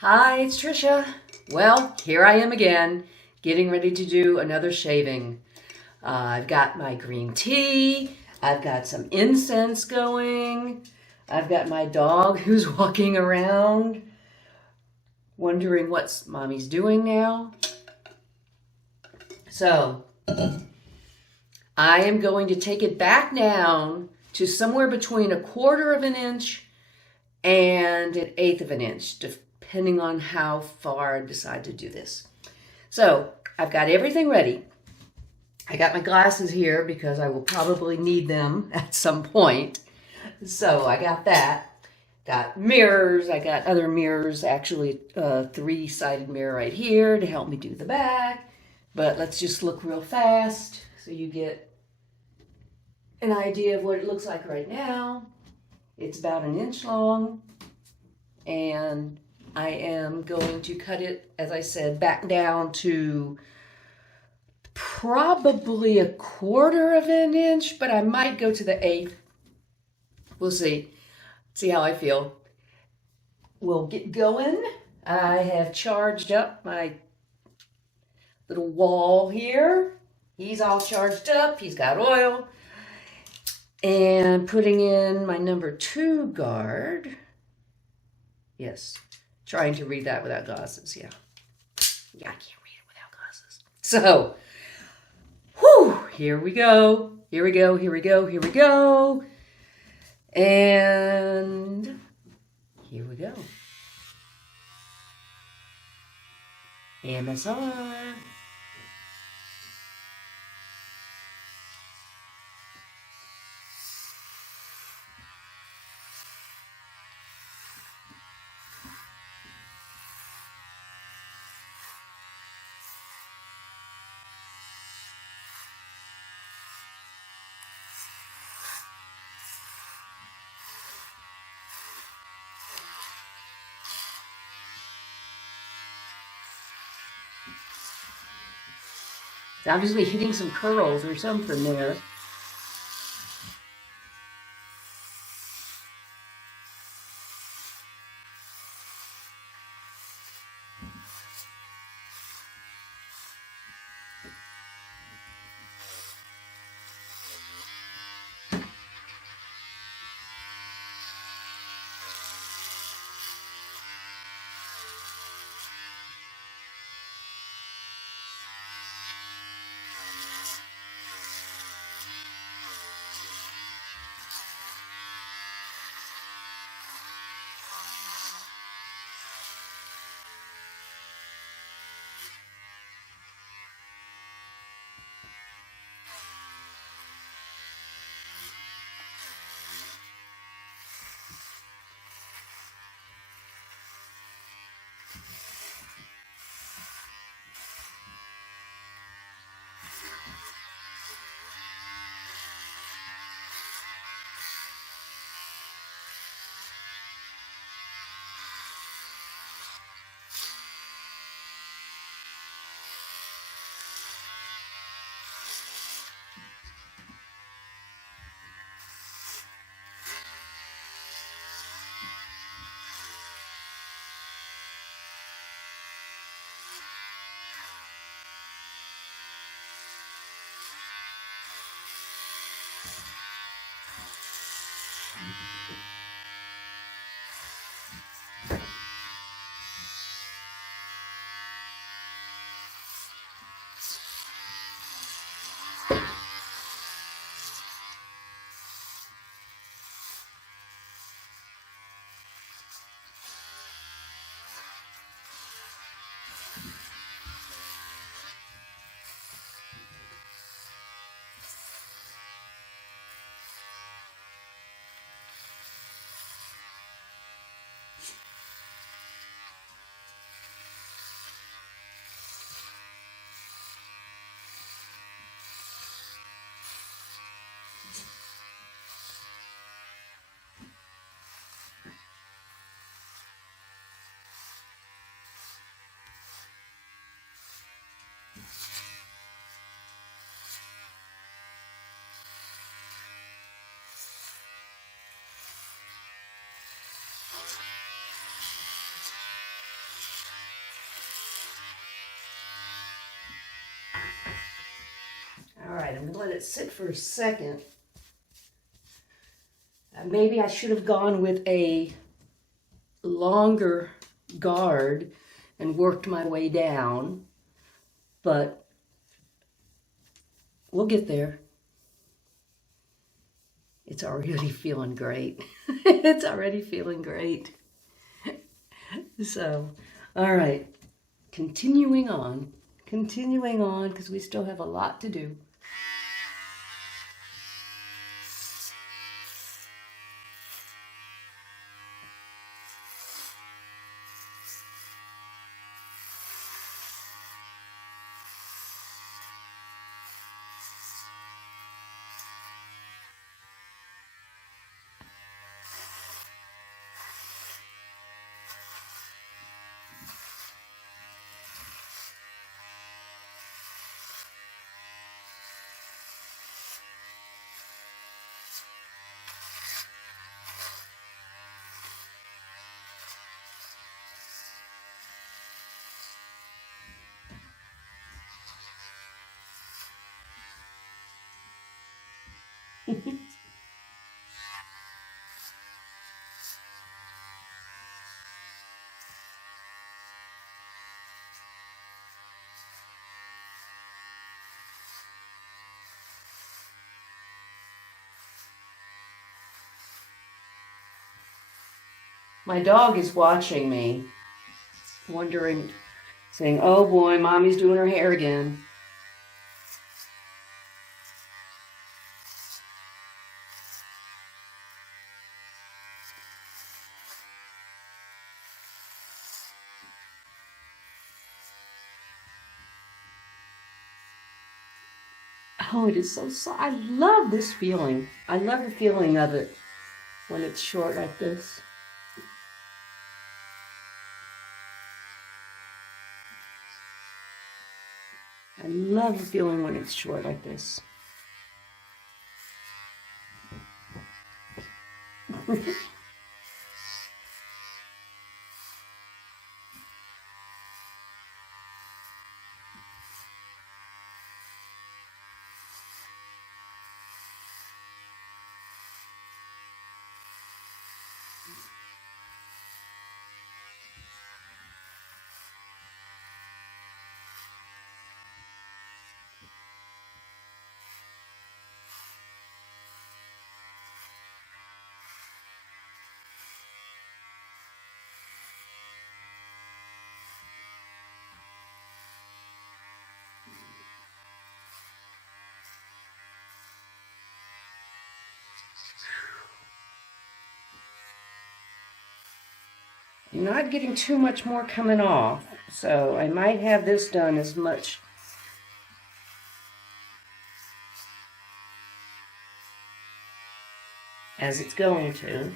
Hi, it's Trisha. Well, here I am again, getting ready to do another shaving. I've got my green tea, I've got some incense going, I've got my dog who's walking around, wondering what mommy's doing now. So, I am going to take it back down to somewhere between 1/4 of an inch and 1/8 of an inch, depending on how far I decide to do this. So I've got everything ready. I got my glasses here because I will probably need them at some point. So I got that. Got mirrors. I got other mirrors, actually a 3-sided mirror right here to help me do the back. But let's just look real fast so you get an idea of what it looks like right now. It's about 1 inch long, and I am going to cut it, as I said, back down to probably 1/4 of an inch, but I might go to the 1/8. We'll see. See how I feel. We'll get going. I have charged up my little Wahl here. He's all charged up. He's got oil. And putting in my number 2 guard. Yes, trying to read that without glasses, yeah. Yeah, I can't read it without glasses. So, whew, here we go. Here we go, here we go, here we go. And here we go. MSR. It's obviously hitting some curls or something there. I'm going to let it sit for a second. Maybe I should have gone with a longer guard and worked my way down, but we'll get there. It's already feeling great. It's already feeling great. So, all right, continuing on, because we still have a lot to do. My dog is watching me, wondering, saying, oh boy, mommy's doing her hair again. Oh, it is so soft. I love this feeling. I love the feeling of it when it's short like this. I love the feeling when it's short like this. I'm not getting too much more coming off, so I might have this done as much as it's going to.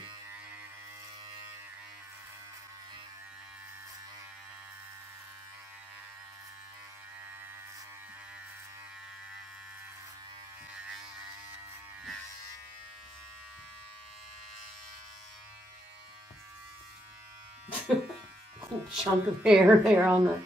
Chunk of hair there on the...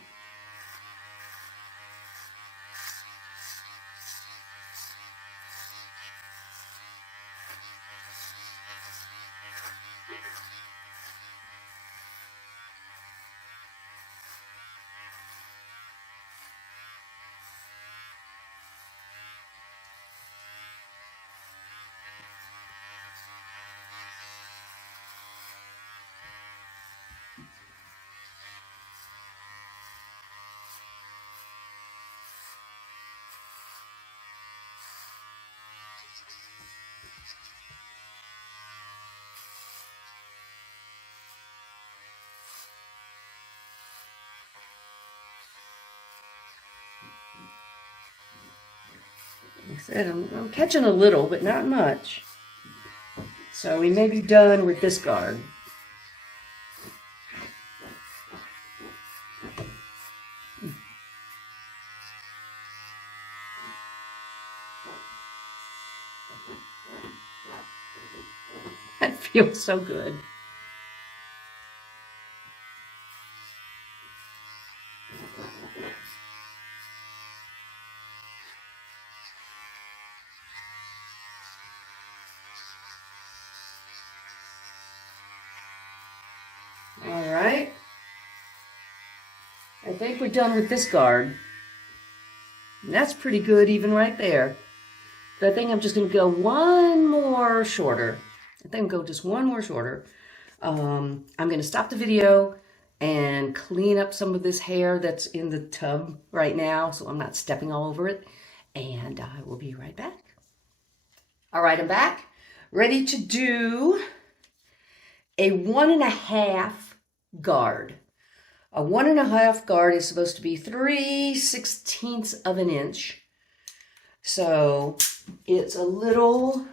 Like I said, I'm catching a little, but not much. So we may be done with this guard. That feels so good. right. I think we're done with this guard. And that's pretty good even right there. But I think I'm just going to go one more shorter. I think I'll go just one more shorter. I'm going to stop the video and clean up some of this hair that's in the tub right now so I'm not stepping all over it. And I will be right back. All right, I'm back. Ready to do a 1.5 guard. A 1.5 guard is supposed to be 3/16 of an inch. So it's a little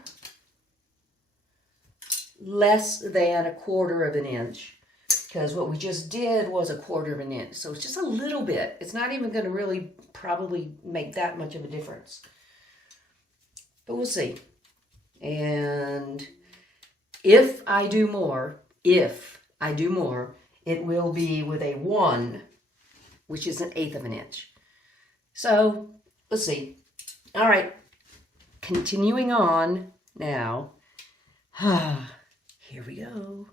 less than 1/4 of an inch, because what we just did was 1/4 of an inch. So it's just a little bit. It's not even going to really probably make that much of a difference. But we'll see. And if I do more, it will be with a 1, which is 1/8 of an inch. So let's see. All right, continuing on now. Here we go.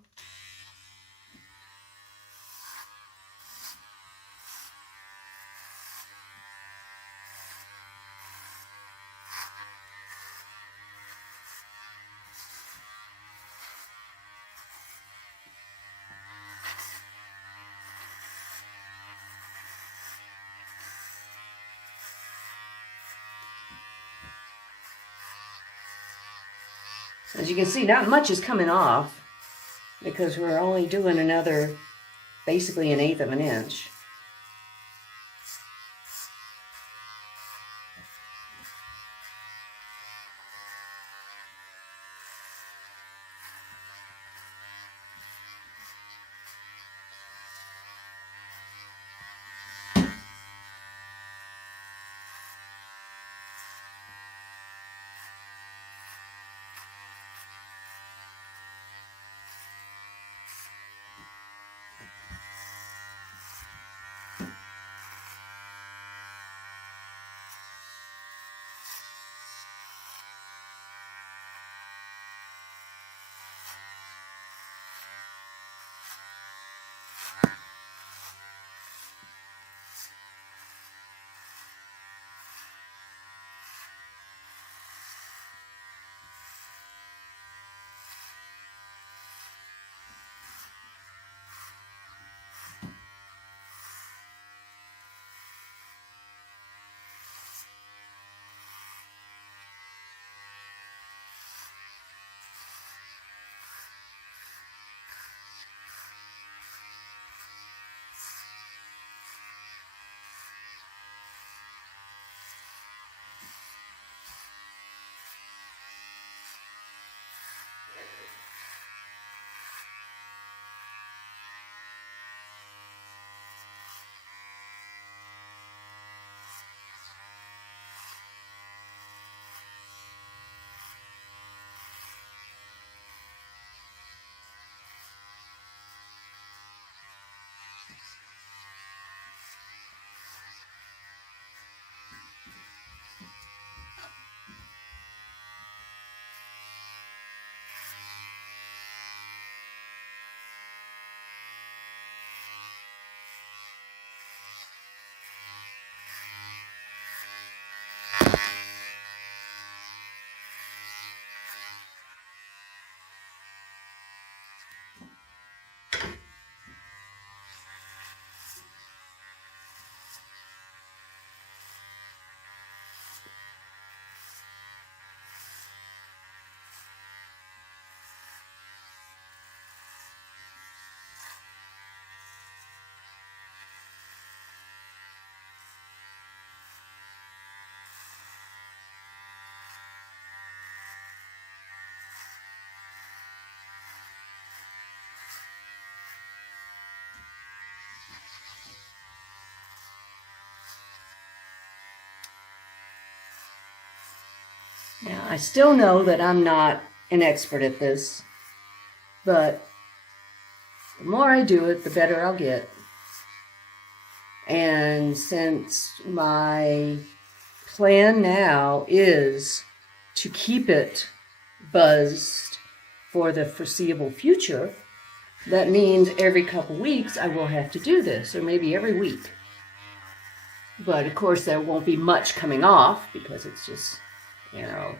As you can see, not much is coming off because we're only doing another, basically 1/8 of an inch. Now, I still know that I'm not an expert at this, but the more I do it, the better I'll get. And since my plan now is to keep it buzzed for the foreseeable future, that means every couple weeks I will have to do this, or maybe every week. But of course there won't be much coming off because it's just, you know,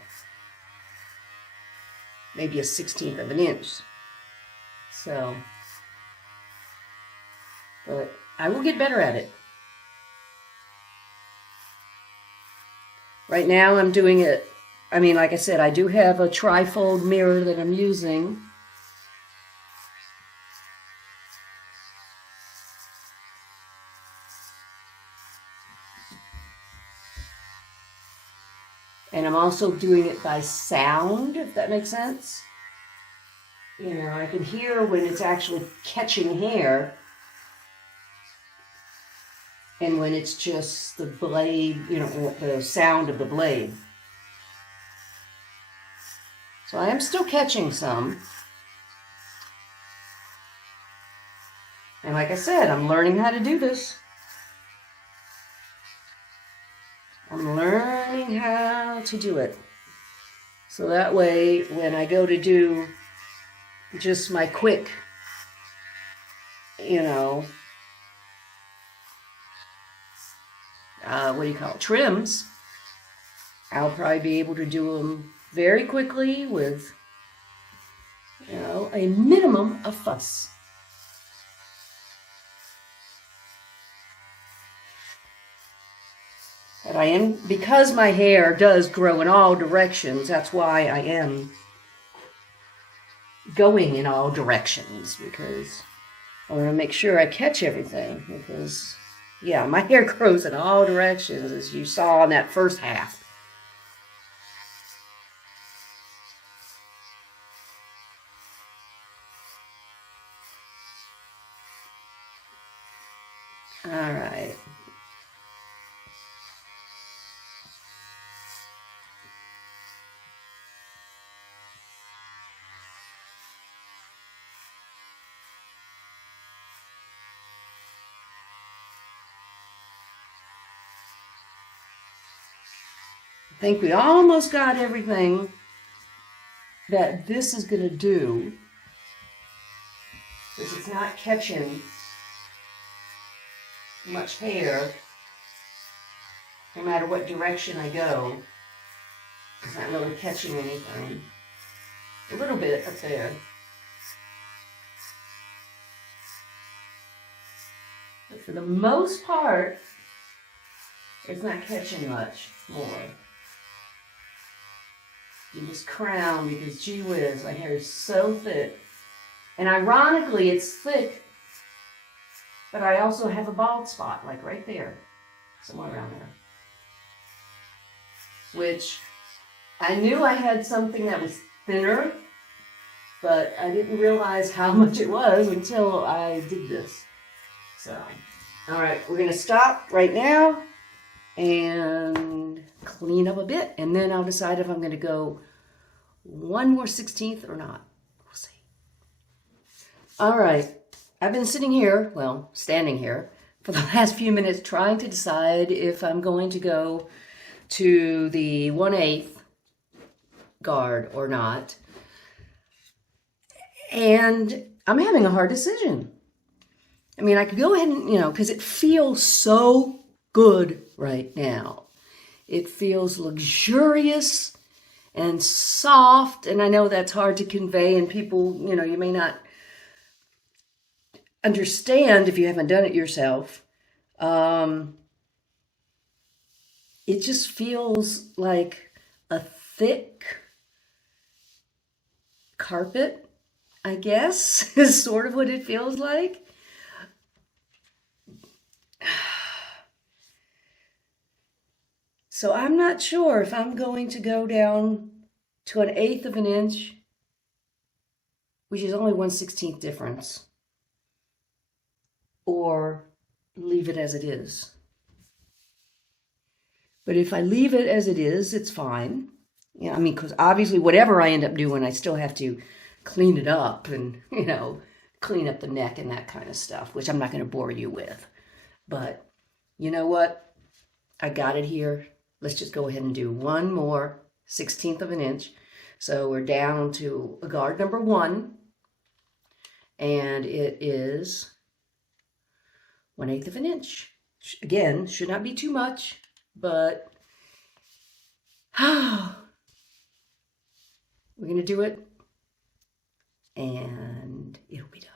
maybe a 1/16 of an inch. So, but I will get better at it. Right now I'm doing it, I mean, like I said, I do have a trifold mirror that I'm using. And I'm also doing it by sound, if that makes sense. You know, I can hear when it's actually catching hair and when it's just the blade, you know, the sound of the blade. So I am still catching some. And like I said, I'm learning how to do this. I'm learning how to do it. So that way, when I go to do just my quick, you know, what do you call it, trims, I'll probably be able to do them very quickly with, you know, a minimum of fuss. But I am, because my hair does grow in all directions, that's why I am going in all directions, because I want to make sure I catch everything, because, yeah, my hair grows in all directions, as you saw in that first half. All right. I think we almost got everything that this is going to do, because it's not catching much hair, no matter what direction I go. It's not really catching anything. A little bit up there. But for the most part, it's not catching much more. In this crown, because gee whiz, my hair is so thick. And ironically, it's thick, but I also have a bald spot, like right there, somewhere around there. Which I knew I had something that was thinner, but I didn't realize how much it was until I did this. So, all right, we're gonna stop right now and clean up a bit, and then I'll decide if I'm going to go one more 1/16 or not. We'll see. All right, I've been sitting here, well, standing here, for the last few minutes trying to decide if I'm going to go to the 1/8 guard or not. And I'm having a hard decision. I mean, I could go ahead and, you know, because it feels so good right now. It feels luxurious and soft, and I know that's hard to convey, and people, you know, you may not understand if you haven't done it yourself. It just feels like a thick carpet, I guess, is sort of what it feels like. So I'm not sure if I'm going to go down to 1/8 of an inch, which is only 1/16 difference, or leave it as it is. But if I leave it as it is, it's fine. Yeah, I mean, because obviously whatever I end up doing, I still have to clean it up and, you know, clean up the neck and that kind of stuff, which I'm not going to bore you with. But you know what? I got it here. Let's just go ahead and do one more 1/16 of an inch. So we're down to a guard number 1. and it is 1/8 of an inch. Again, should not be too much, but we're going to do it, and it'll be done.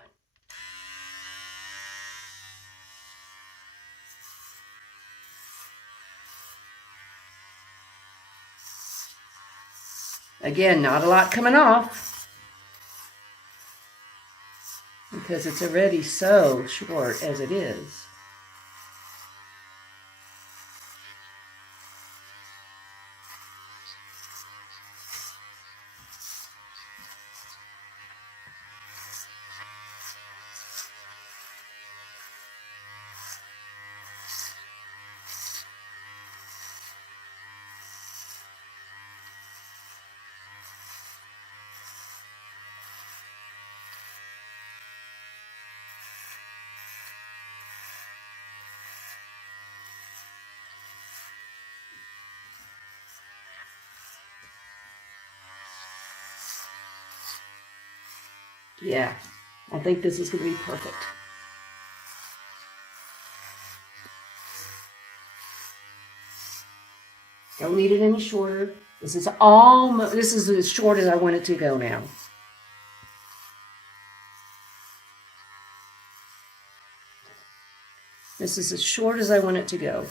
Again, not a lot coming off because it's already so short as it is. Yeah, I think this is going to be perfect. Don't need it any shorter. This is as short as I want it to go now. This is as short as I want it to go.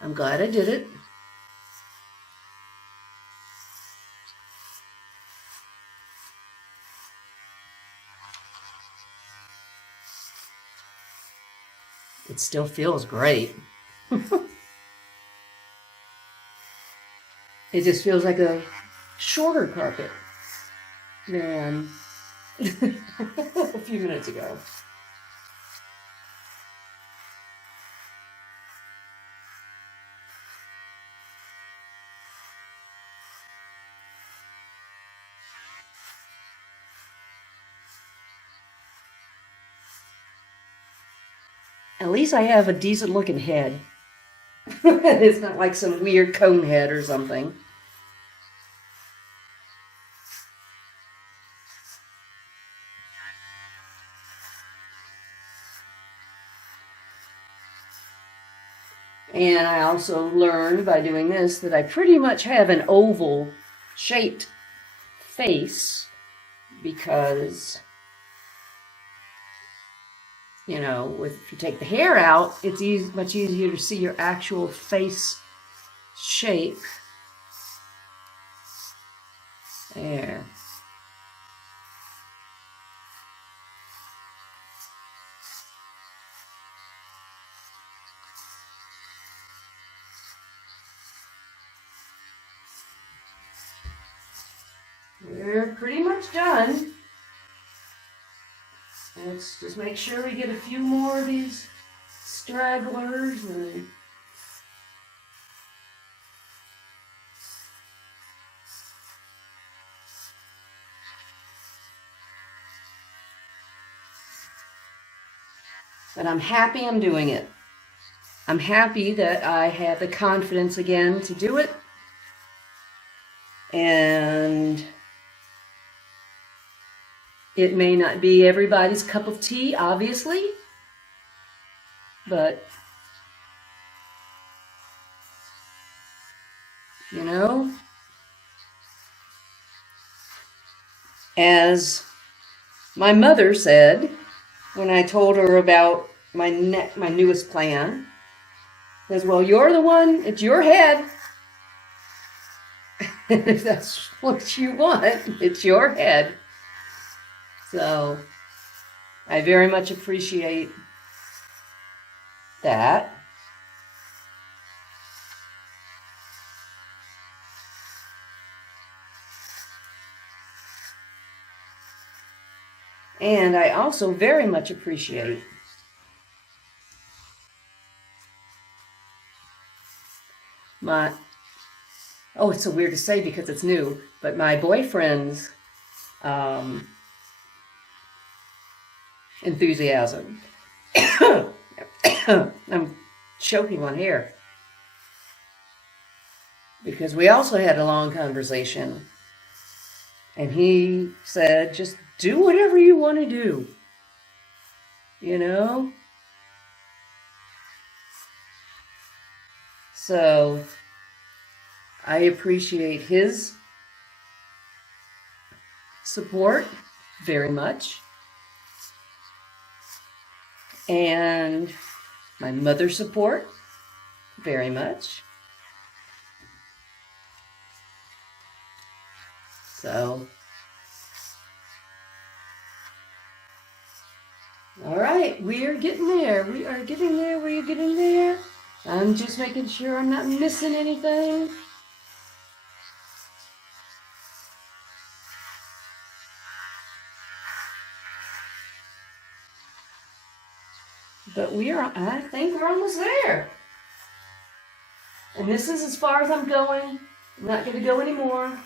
I'm glad I did it. It still feels great. It just feels like a shorter carpet than a few minutes ago. At least I have a decent looking head. It's not like some weird cone head or something. And I also learned by doing this that I pretty much have an oval shaped face because, you know, if you take the hair out, it's much easier to see your actual face shape. There. We're pretty much done. Let's just make sure we get a few more of these stragglers. But I'm happy I'm doing it. I'm happy that I have the confidence again to do it. And it may not be everybody's cup of tea, obviously, but, you know, as my mother said when I told her about my newest plan, says, well, you're the one, it's your head. And if that's what you want, it's your head. So I very much appreciate that. And I also very much appreciate it's so weird to say because it's new, but my boyfriend's enthusiasm. I'm choking on hair. Because we also had a long conversation And he said, just do whatever you want to do. You know? So I appreciate his support very much. And my mother's support very much. So, all right, we are getting there. We are getting there. We are getting there. I'm just making sure I'm not missing anything. But I think we're almost there. And this is as far as I'm going. I'm not going to go anymore.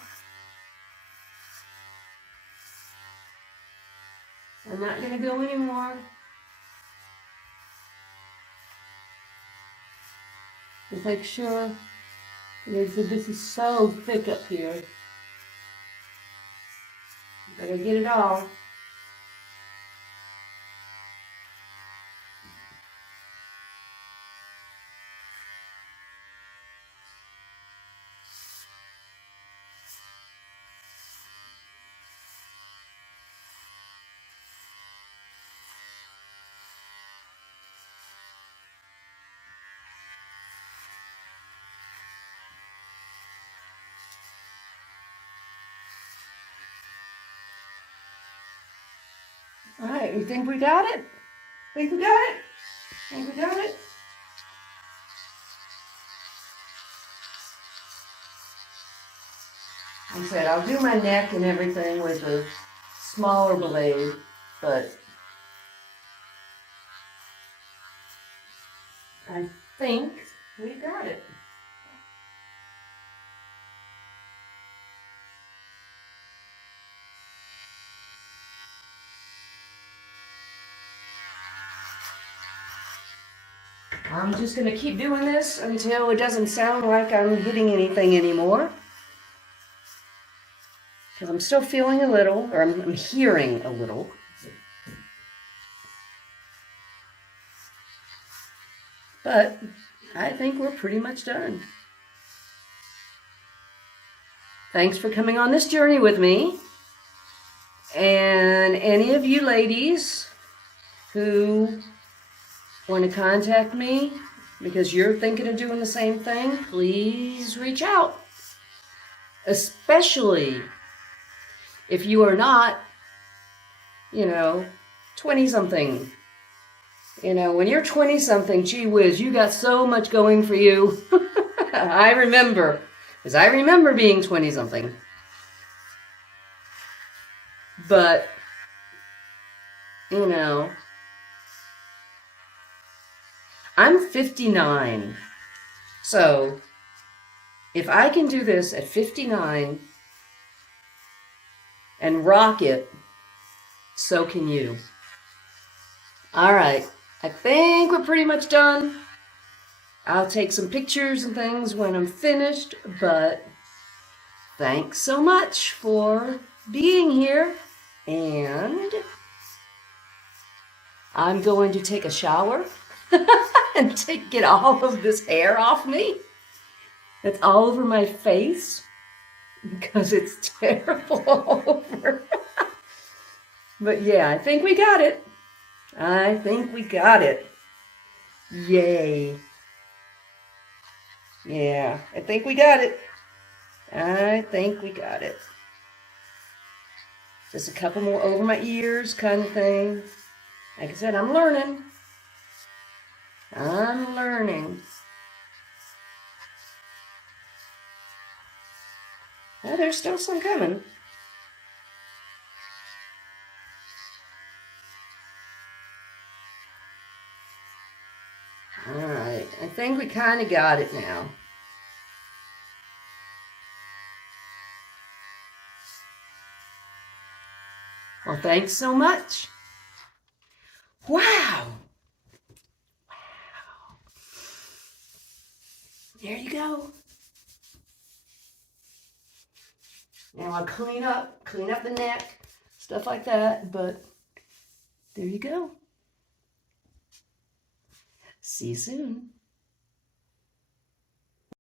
I'm not going to go anymore. Just make sure. This is so thick up here. Better get it all. All right, you think we got it? Think we got it? Think we got it? Like I said, I'll do my neck and everything with a smaller blade, but I think we got it. I'm just going to keep doing this until it doesn't sound like I'm hitting anything anymore. Because I'm still feeling a little, or I'm hearing a little. But I think we're pretty much done. Thanks for coming on this journey with me. And any of you ladies who want to contact me because you're thinking of doing the same thing, please reach out. Especially if you are not, 20-something. When you're 20-something, gee whiz, you got so much going for you. I remember being 20-something. But, I'm 59. So, if I can do this at 59 and rock it, so can you. All right, I think we're pretty much done. I'll take some pictures and things when I'm finished, but thanks so much for being here. And I'm going to take a shower and get all of this hair off me. It's all over my face because it's terrible all over. But yeah, I think we got it. I think we got it. Yay. Yeah, I think we got it. I think we got it. Just a couple more over my ears kind of thing. Like I said, I'm learning. I'm learning. Well, there's still some coming. All right, I think we kind of got it now. Well, thanks so much. Wow. Wow. There you go. Now I'll clean up the neck, stuff like that, but there you go. See you soon.